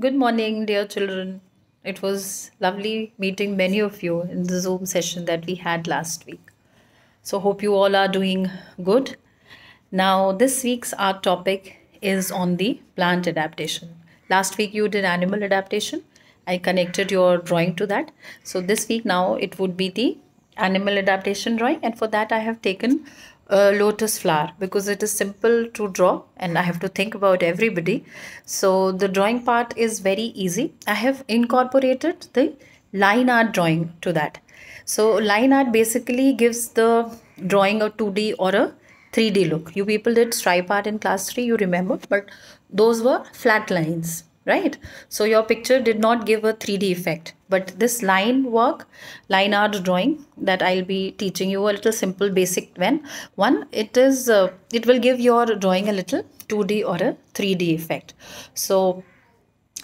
Good morning, dear children. It was lovely meeting many of you in the Zoom session that we had last week. So, hope you all are doing good. Now, this week's our topic is on the plant adaptation. Last week you did animal adaptation. I connected your drawing to that. So, this week now it would be the animal adaptation drawing, and for that I have taken a lotus flower because it is simple to draw and I have to think about everybody. So the drawing part is very easy. I have incorporated the line art drawing to that. So line art basically gives the drawing a 2D or a 3D look. You people did stripe art in class 3, you remember, but those were flat lines, right? So your picture did not give a 3D effect, but this line work, line art drawing that I'll be teaching you a little simple basic one, it will give your drawing a little 2D or a 3D effect. So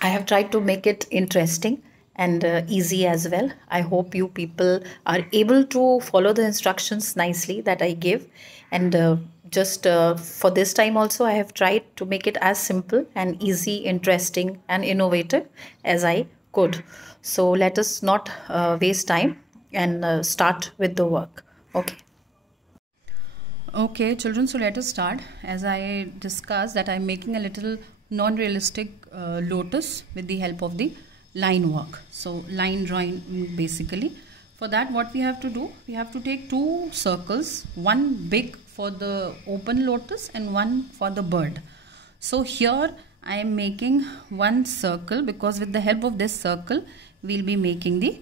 I have tried to make it interesting and easy as well. I hope you people are able to follow the instructions nicely that I give. And just for this time also, I have tried to make it as simple and easy, interesting and innovative as I could. So let us not waste time and start with the work. Okay. Okay, children, so let us start. As I discussed that I'm making a little non-realistic lotus with the help of the line work. So line drawing basically. For that what we have to do, we have to take two circles, one big for the open lotus and one for the bird. So here I am making one circle because with the help of this circle we'll be making the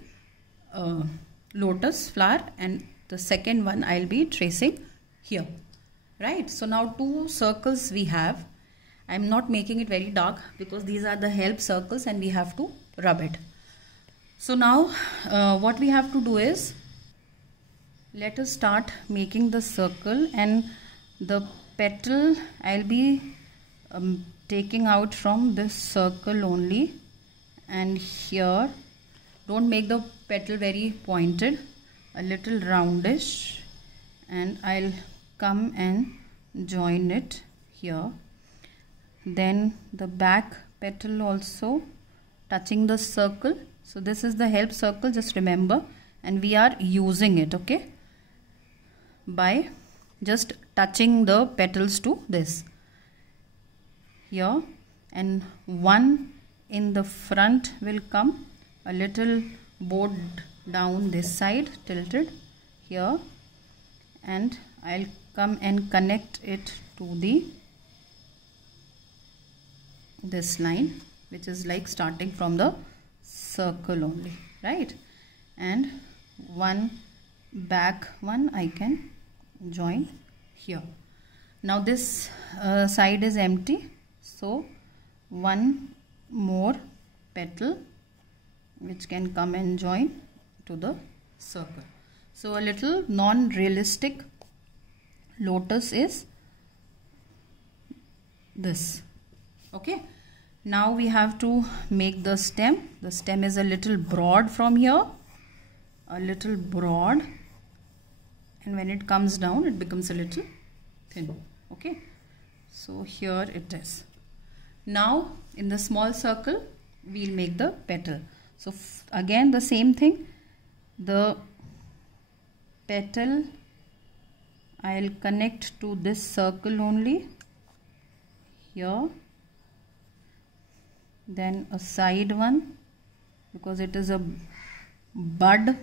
lotus flower, and the second one I'll be tracing here, right? So now two circles we have. I'm not making it very dark because these are the help circles and we have to rub it. So now what we have to do is, let us start making the circle, and the petal I'll be taking out from this circle only, and here don't make the petal very pointed, a little roundish, and I'll come and join it here. Then the back petal also touching the circle. So this is the help circle, just remember, and we are using it, okay, by just touching the petals to this here, and one in the front will come a little bowed down this side, tilted here, and I'll come and connect it to this line, which is like starting from the circle only, right? And one back one I can join here. Now this side is empty, so one more petal which can come and join to the circle. So a little non-realistic lotus is this, okay. Now we have to make the stem. The stem is a little broad from here, a little broad, and when it comes down it becomes a little thin, okay. So here it is. Now in the small circle we'll make the petal. So again the same thing, the petal I'll connect to this circle only here, then a side one because it is a bud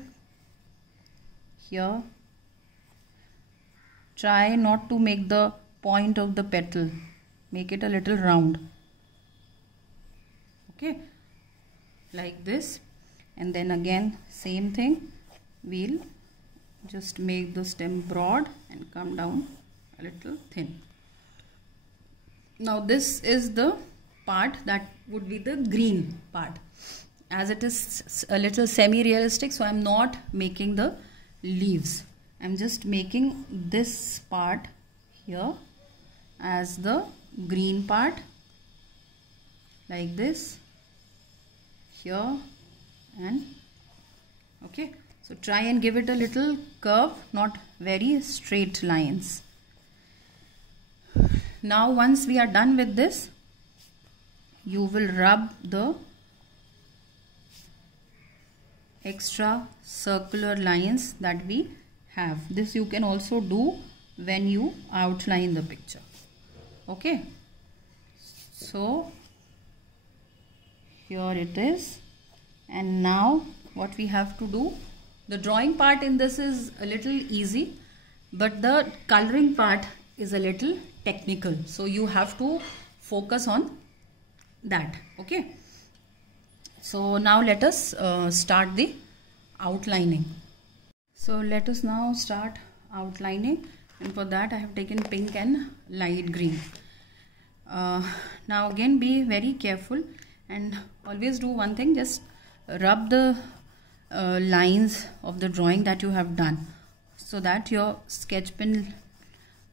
here. Try not to make the point of the petal, make it a little round, okay, like this. And then again same thing, we'll just make the stem broad and come down a little thin. Now this is the part that would be the green part. As it is a little semi-realistic, so I'm not making the leaves. I'm just making this part here as the green part, like this here, and okay. So try and give it a little curve, not very straight lines. Now once we are done with this, you will rub the extra circular lines that we have. This you can also do when you outline the picture. Okay, so here it is. And now what we have to do, the drawing part in this is a little easy, but the coloring part is a little technical, so you have to focus on that. Okay, so now let us start the outlining. So let us now start outlining, and for that I have taken pink and light green. Now again, be very careful and always do one thing, just rub the lines of the drawing that you have done, so that your sketch pen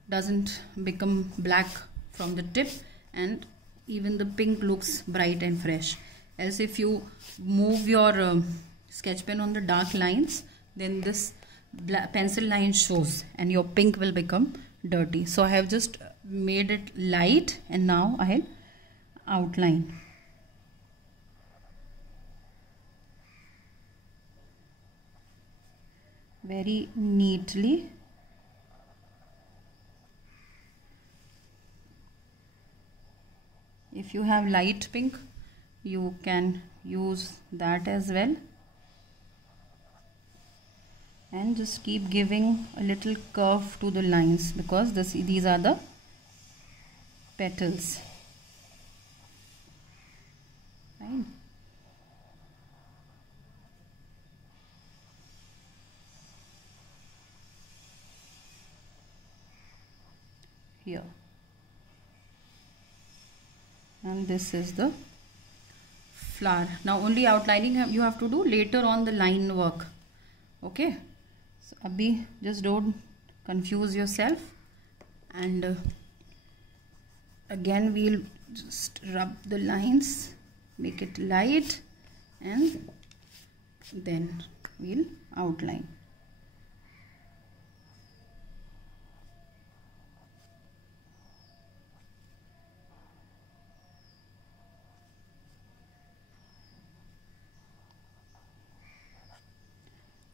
doesn't become black from the tip and even the pink looks bright and fresh. Else if you move your sketch pen on the dark lines, then this pencil line shows and your pink will become dirty. So I have just made it light, and now I'll outline. Very neatly. If you have light pink, you can use that as well, and just keep giving a little curve to the lines, because these are the petals. Fine. Here, and this is the flower. Now only outlining you have to do, later on the line work. Okay, so abhi just don't confuse yourself, and again we'll just rub the lines, make it light, and then we'll outline.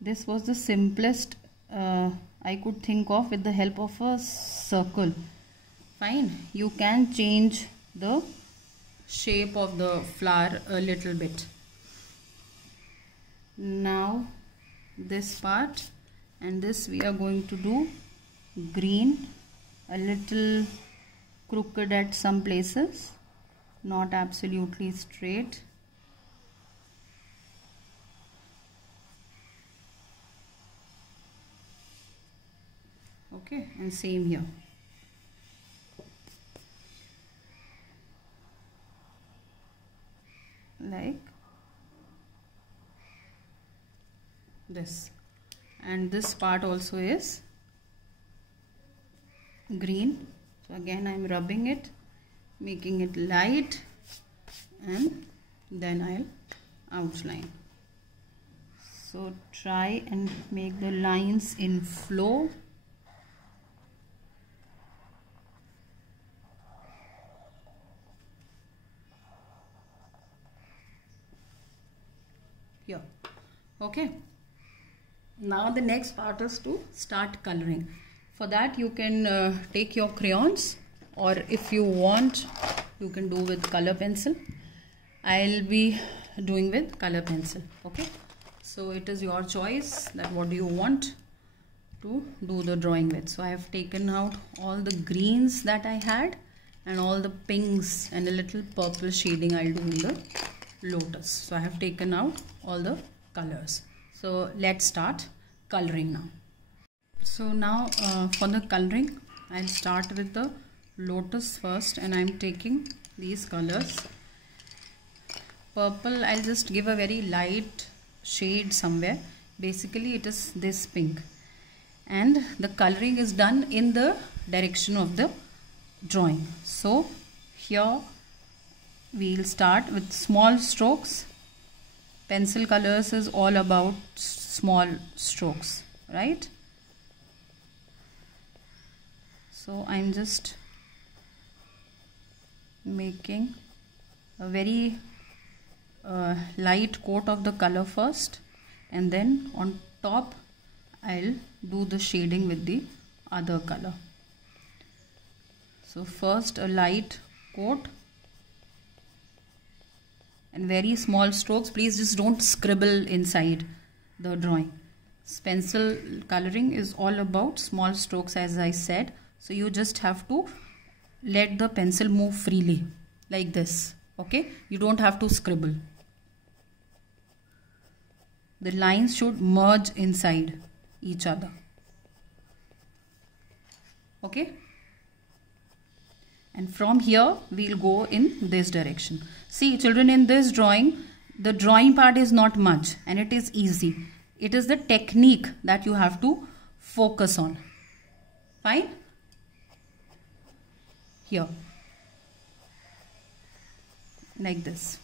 This was the simplest I could think of, with the help of a circle. Fine, you can change the shape of the flower a little bit. Now this part and this we are going to do green, a little crooked at some places, not absolutely straight. Okay, and same here. Like this, and this part also is green. So again I am rubbing it, making it light, and then I'll outline. So try and make the lines in flow. Here. Okay, now the next part is to start coloring. For that you can take your crayons, or if you want you can do with color pencil. I'll be doing with color pencil. Okay, so it is your choice that what do you want to do the drawing with. So I have taken out all the greens that I had, and all the pinks, and a little purple shading I'll do in the lotus. So I have taken out all the colors. So let's start coloring now. So now for the coloring, I'll start with the lotus first, and I'm taking these colors. Purple, I'll just give a very light shade somewhere. Basically it is this pink, and the coloring is done in the direction of the drawing. So here we'll start with small strokes. Pencil colors is all about small strokes, right? So I'm just making a very light coat of the color first, and then on top I'll do the shading with the other color. So first a light coat and very small strokes. Please just don't scribble inside the drawing. Pencil coloring is all about small strokes, as I said. So you just have to let the pencil move freely like this. Okay, you don't have to scribble. The lines should merge inside each other. Okay, and from here we'll go in this direction. See children, in this drawing, the drawing part is not much and it is easy. It is the technique that you have to focus on. Fine? Here, like this.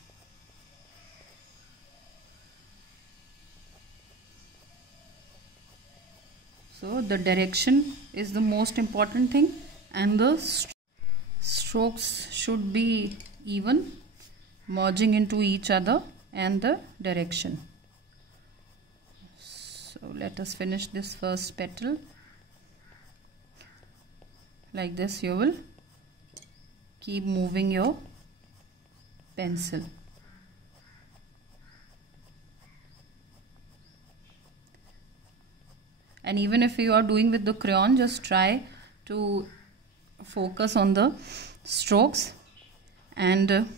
So the direction is the most important thing, and the strokes should be even, merging into each other, and the direction. So let us finish this first petal. Like this you will keep moving your pencil. And even if you are doing with the crayon, just try to focus on the strokes and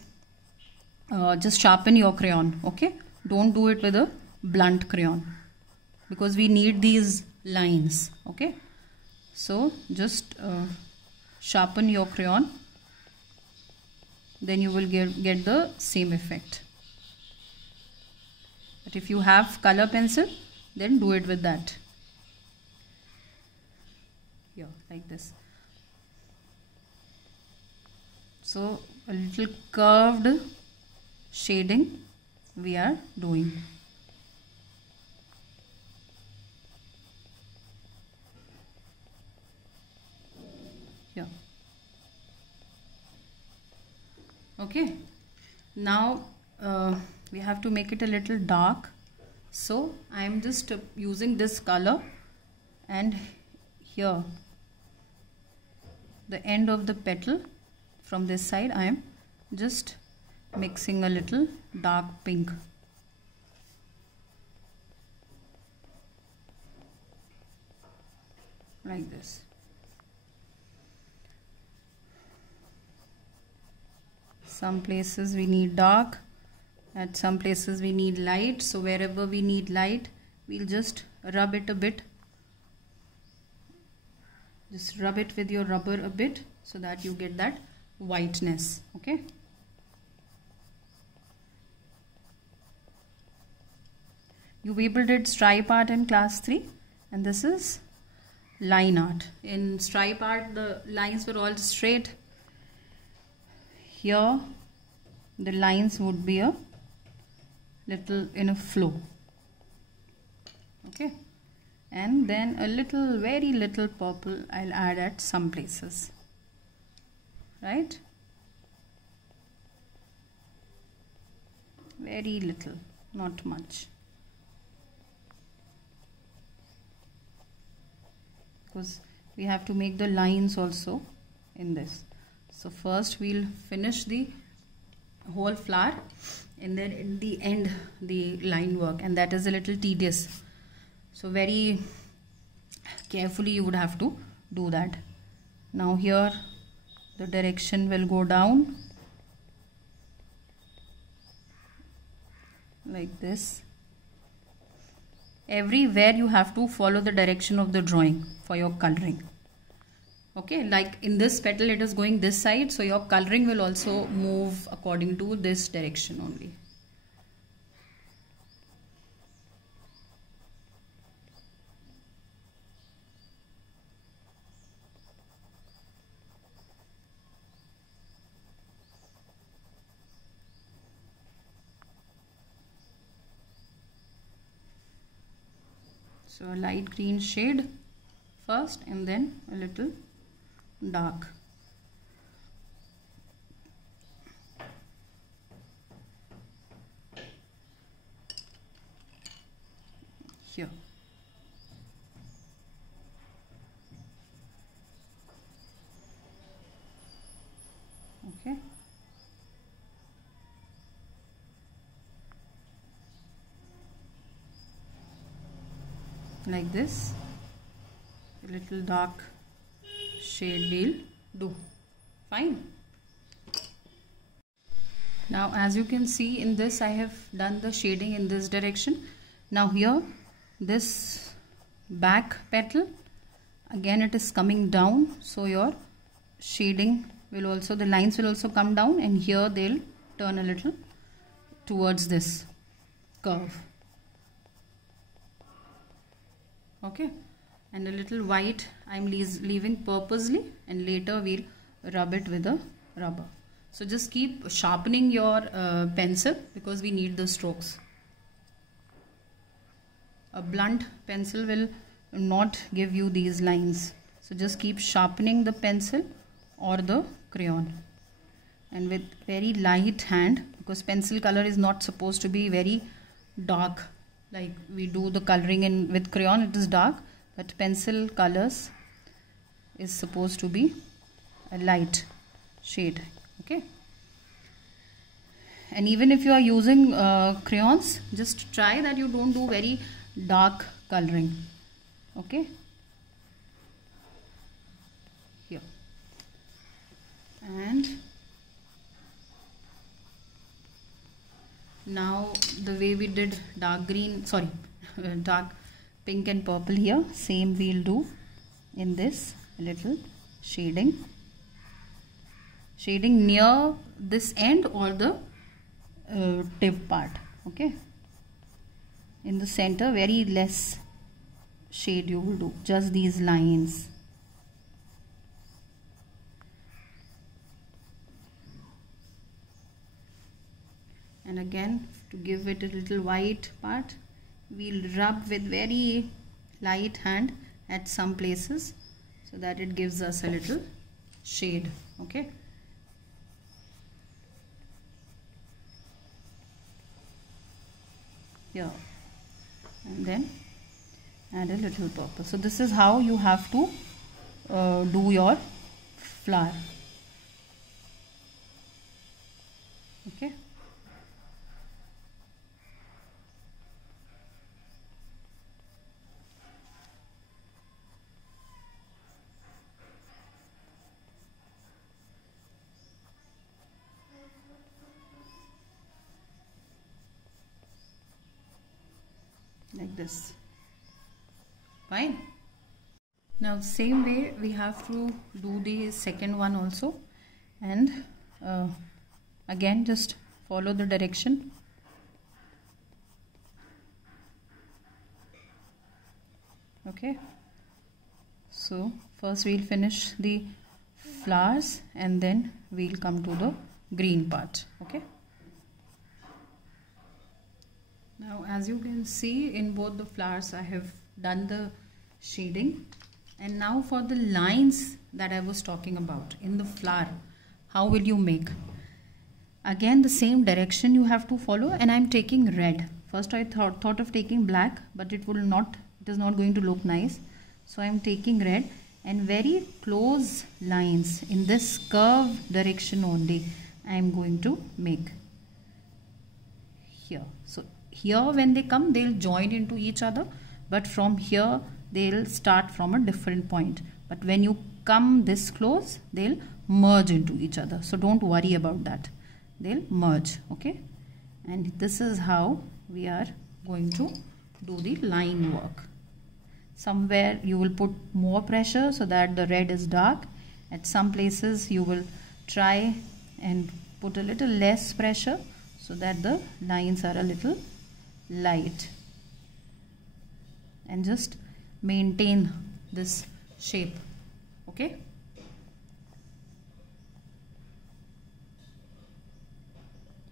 just sharpen your crayon. Okay, don't do it with a blunt crayon because we need these lines. Okay, so just sharpen your crayon, then you will get the same effect. But if you have color pencil, then do it with that. Here, like this. So a little curved shading we are doing. Here. Okay, now we have to make it a little dark, so I am just using this color, and here the end of the petal from this side I am just mixing a little dark pink. Like this. Some places we need dark, at some places we need light, so wherever we need light we'll just rub it a bit. Just rub it with your rubber a bit so that you get that whiteness. Okay, you people did stripe art in class 3, and this is line art. In stripe art the lines were all straight. Here the lines would be a little in a flow. Okay, and then a little, very little purple I'll add at some places, right? Very little, not much, because we have to make the lines also in this. So first we'll finish the whole flower, and then in the end the line work, and that is a little tedious. So very carefully you would have to do that. Now here the direction will go down like this. Everywhere you have to follow the direction of the drawing for your coloring. Okay, like in this petal it is going this side, so your coloring will also move according to this direction only. So a light green shade first, and then a little dark. here. Okay. Like this, a little dark shade we'll do. Fine. Now as you can see in this, I have done the shading in this direction. Now here, this back petal, again it is coming down, so your shading will also, the lines will also come down, and here they'll turn a little towards this curve. Okay, and a little white I'm leaving purposely, and later we'll rub it with a rubber. So just keep sharpening your pencil, because we need the strokes. A blunt pencil will not give you these lines, so just keep sharpening the pencil or the crayon, and with very light hand, because pencil color is not supposed to be very dark like we do the coloring in with crayon. It is dark, but pencil colors is supposed to be a light shade. Okay, and even if you are using crayons, just try that you don't do very dark coloring. Okay, here, and now the way we did dark green, sorry, dark pink and purple here, same we'll do in this little shading near this end or the tip part. Okay, in the center very less shade you will do, just these lines. And again, to give it a little white part, we'll rub with very light hand at some places, so that it gives us a little shade. Okay, here, and then add a little purple. So this is how you have to do your flower. Okay, like this. Fine. Now same way we have to do the second one also, and again just follow the direction. Okay, so first we'll finish the flowers, and then we'll come to the green part. Okay, now as you can see, in both the flowers I have done the shading, and now for the lines that I was talking about in the flower, how will you make? Again the same direction you have to follow, and I'm taking red. First I thought of taking black, but it is not going to look nice, so I'm taking red, and very close lines in this curve direction only I am going to make here. So here when they come, they'll join into each other, but from here they'll start from a different point. But when you come this close, they'll merge into each other, so don't worry about that, they'll merge. Okay, and this is how we are going to do the line work. Somewhere you will put more pressure so that the red is dark. At some places you will try and put a little less pressure so that the lines are a little light, and just maintain this shape. Okay,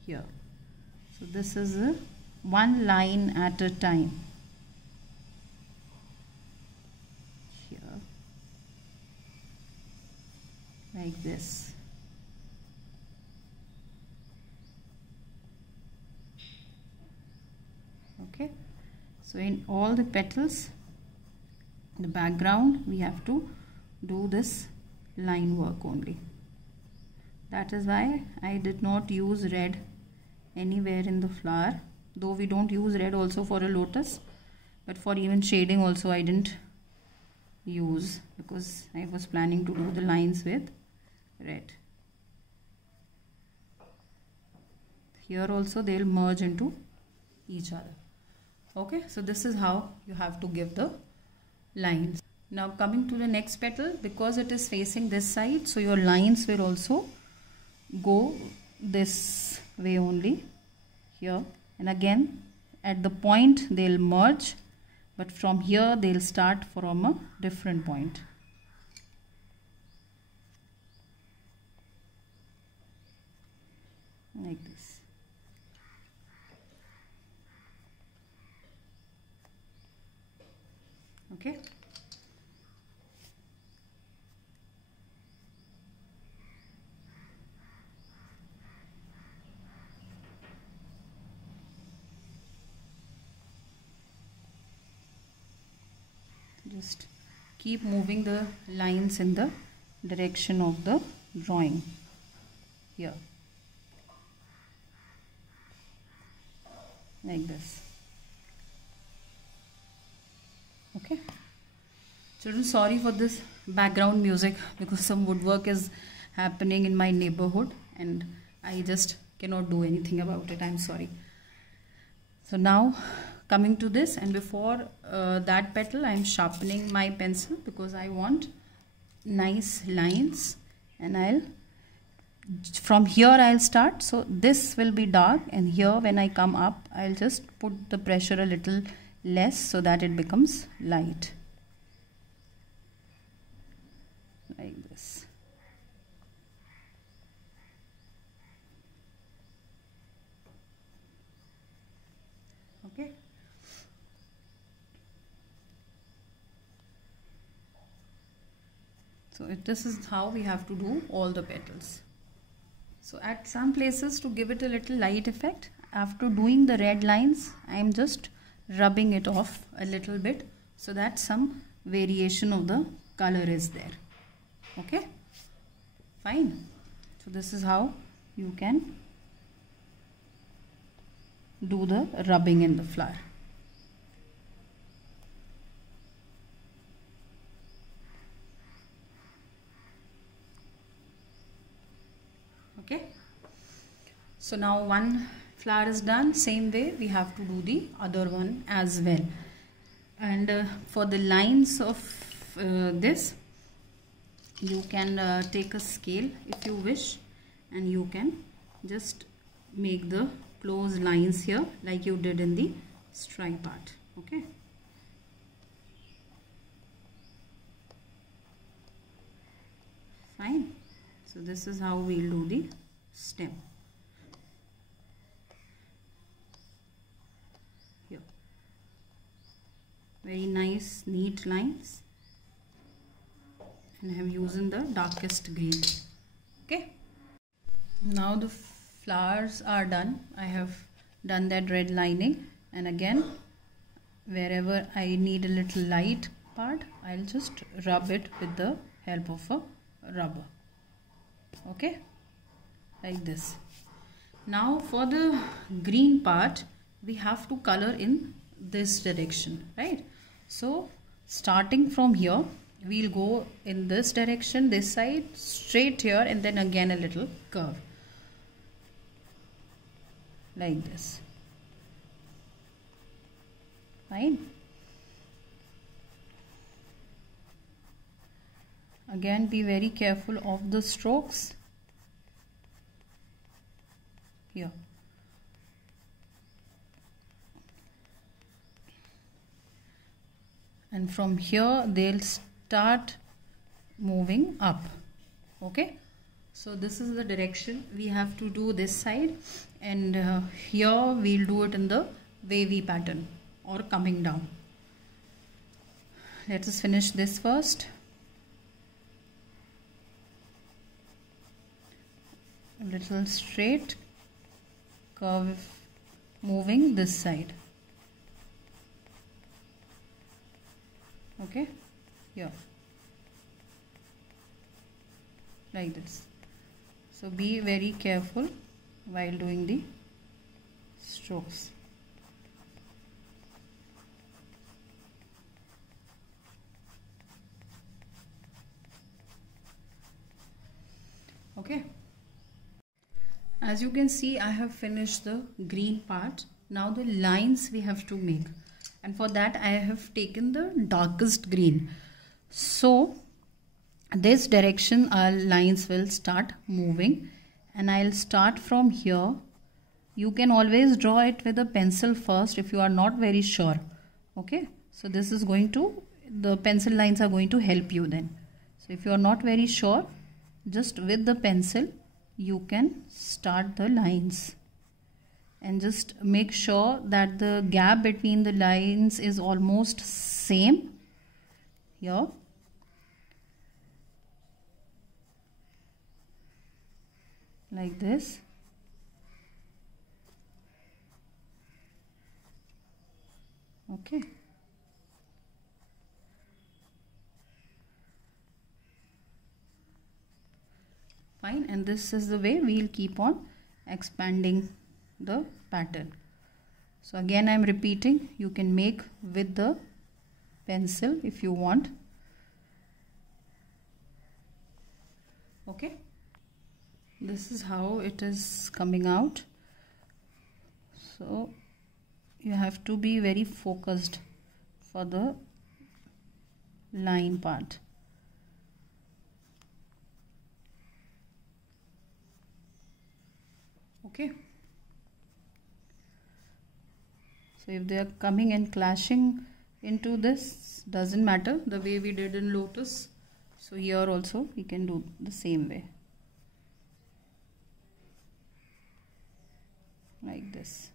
here, so this is a one line at a time. Here, like this. Okay, So in all the petals, the background, we have to do this line work only. That is why I did not use red anywhere in the flower, though we don't use red also for a lotus, but for even shading also I didn't use, because I was planning to do the lines with red. Here also they will merge into each other. Okay, so this is how you have to give the lines. Now coming to the next petal, because it is facing this side, so your lines will also go this way only here, and again at the point they'll merge, but from here they'll start from a different point. Like this. Okay. Just keep moving the lines in the direction of the drawing here, like this. Okay, children, sorry for this background music, because some woodwork is happening in my neighborhood and I just cannot do anything about it. I'm sorry. So now coming to this, and before that petal, I'm sharpening my pencil because I want nice lines, and from here I'll start. So this will be dark, and here when I come up, I'll just put the pressure a little less so that it becomes light, like this. Okay. So this is how we have to do all the petals. So at some places, to give it a little light effect, after doing the red lines, I am just rubbing it off a little bit so that some variation of the color is there. Okay, fine. So this is how you can do the rubbing in the flower. Okay, so now one flower is done. Same way we have to do the other one as well. And for the lines of this, you can take a scale if you wish, and you can just make the close lines here like you did in the stripe part. Okay, fine. So this is how we'll do the stem. Here, very nice neat lines, and I have used the darkest green. Okay, now the flowers are done. I have done that red lining, and again wherever I need a little light part, I'll just rub it with the help of a rubber. Okay, like this. Now for the green part, we have to color in this direction, right? So starting from here, we'll go in this direction, this side, straight here, and then again a little curve, like this. Fine. Again, be very careful of the strokes here. And from here they'll start moving up. Okay, so this is the direction we have to do this side, and here we'll do it in the wavy pattern or coming down. Let us finish this first. A little straight curve moving this side. Okay, here, like this. So be very careful while doing the strokes. Okay, as you can see, I have finished the green part. Now the lines we have to make, and for that I have taken the darkest green. So this direction our lines will start moving, and I'll start from here. You can always draw it with a pencil first if you are not very sure. Okay, so this is going to, the pencil lines are going to help you then. So if you are not very sure, just with the pencil you can start the lines, and just make sure that the gap between the lines is almost same here. Like this. Okay. Fine, and this is the way we'll keep on expanding the pattern. So again I'm repeating, you can make with the pencil if you want. Okay, this is how it is coming out. So you have to be very focused for the line part. Okay, so if they are coming and clashing into this, doesn't matter, the way we did in lotus. So here also we can do the same way, like this.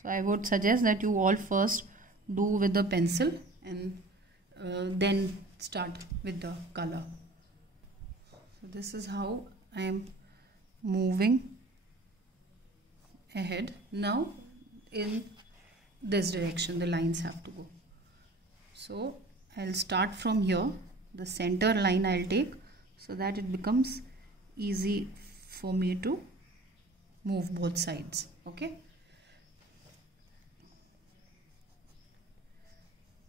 So I would suggest that you all first do with the pencil and then start with the color. So this is how I am moving ahead. Now in this direction the lines have to go. So I'll start from here, the center line I'll take, so that it becomes easy for me to move both sides. Okay,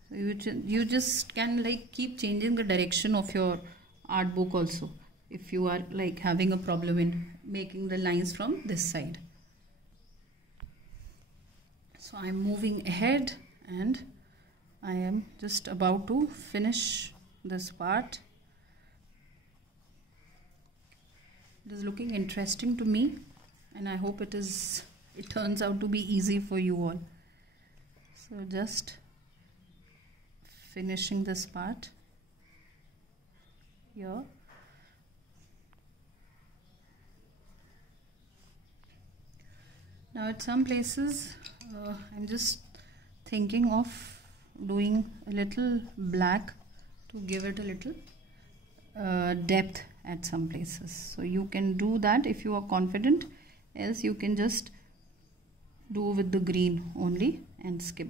so you just can like keep changing the direction of your art book also if you are like having a problem in making the lines from this side. So I'm moving ahead and I am just about to finish this part. It is looking interesting to me, and I hope it turns out to be easy for you all. So just finishing this part here. Now at some places I'm just thinking of doing a little black to give it a little depth at some places. So you can do that if you are confident, else you can just do with the green only and skip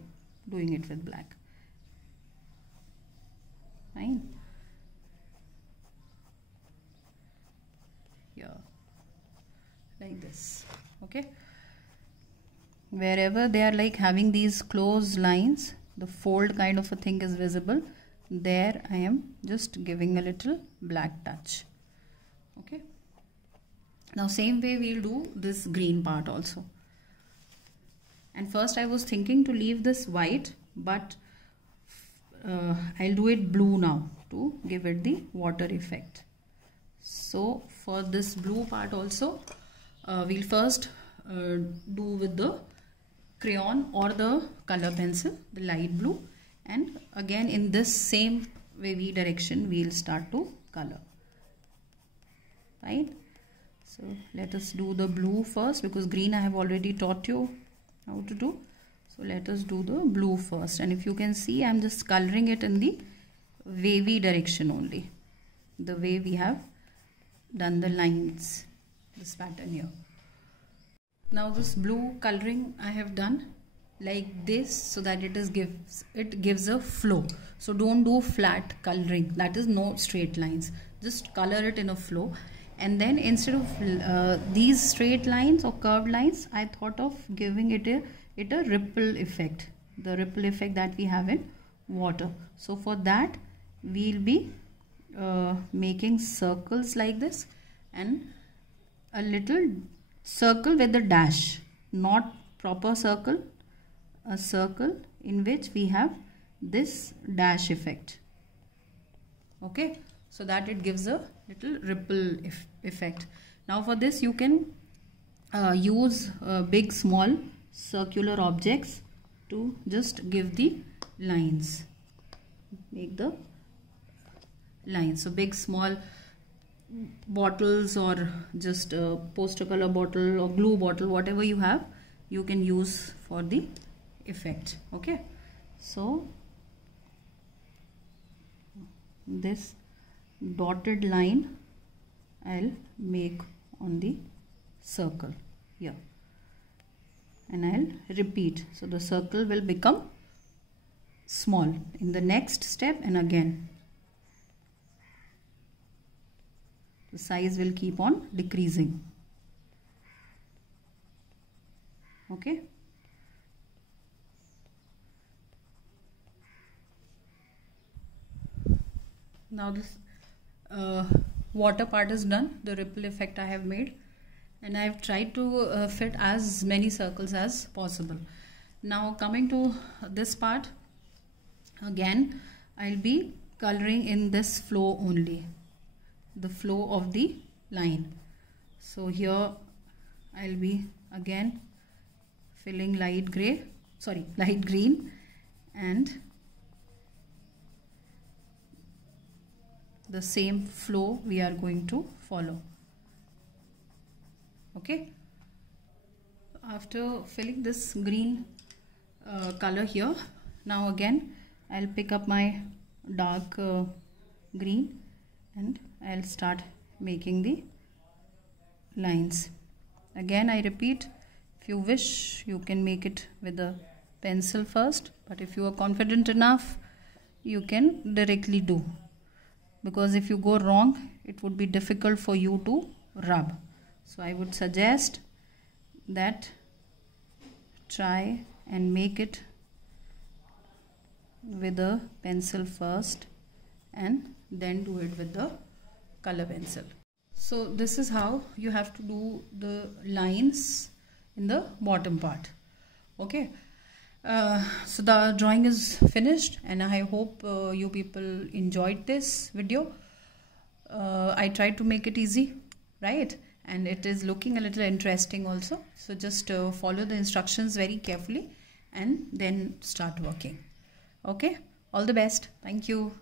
doing it with black. Fine. Yeah, like this. Okay, wherever they are like having these closed lines, the fold kind of a thing is visible, there I am just giving a little black touch. Okay, now same way we'll do this green part also. And first I was thinking to leave this white, but I'll do it blue now to give it the water effect. So for this blue part also we'll first do with the crayon or the color pencil, the light blue, and again in this same wavy direction we'll start to color. Right, so let us do the blue first, because green I have already taught you how to do. So let us do the blue first, and if you can see I'm just coloring it in the wavy direction only, the way we have done the lines, this pattern here. Now this blue coloring I have done like this, so that it gives a flow. So don't do flat coloring, that is no straight lines, just color it in a flow. And then instead of these straight lines or curved lines, I thought of giving it a ripple effect, the ripple effect that we have in water. So for that we'll be making circles like this, and a little circle with a dash, not proper circle, a circle in which we have this dash effect. Okay, so that it gives a little ripple effect. Now for this you can use big small circular objects to just give the lines, make the lines. So big small bottles, or just a poster color bottle or glue bottle, whatever you have, you can use for the effect. Okay, so this dotted line I'll make on the circle here, and I'll repeat, so the circle will become small in the next step, and again the size will keep on decreasing. Okay, now this water part is done, the ripple effect I have made, and I have tried to fit as many circles as possible. Now coming to this part, again I'll be coloring in this flow only, the flow of the line. So here I'll be again filling light green, and the same flow we are going to follow. Okay, after filling this green color here, now again I'll pick up my dark green, and I'll start making the lines. Again I repeat, if you wish you can make it with a pencil first, but if you are confident enough you can directly do, because if you go wrong it would be difficult for you to rub. So I would suggest that try and make it with a pencil first and then do it with the color pencil. So this is how you have to do the lines in the bottom part. Okay, so the drawing is finished, and I hope you people enjoyed this video. I tried to make it easy, right? And it is looking a little interesting also. So just follow the instructions very carefully and then start working. Okay, all the best. Thank you.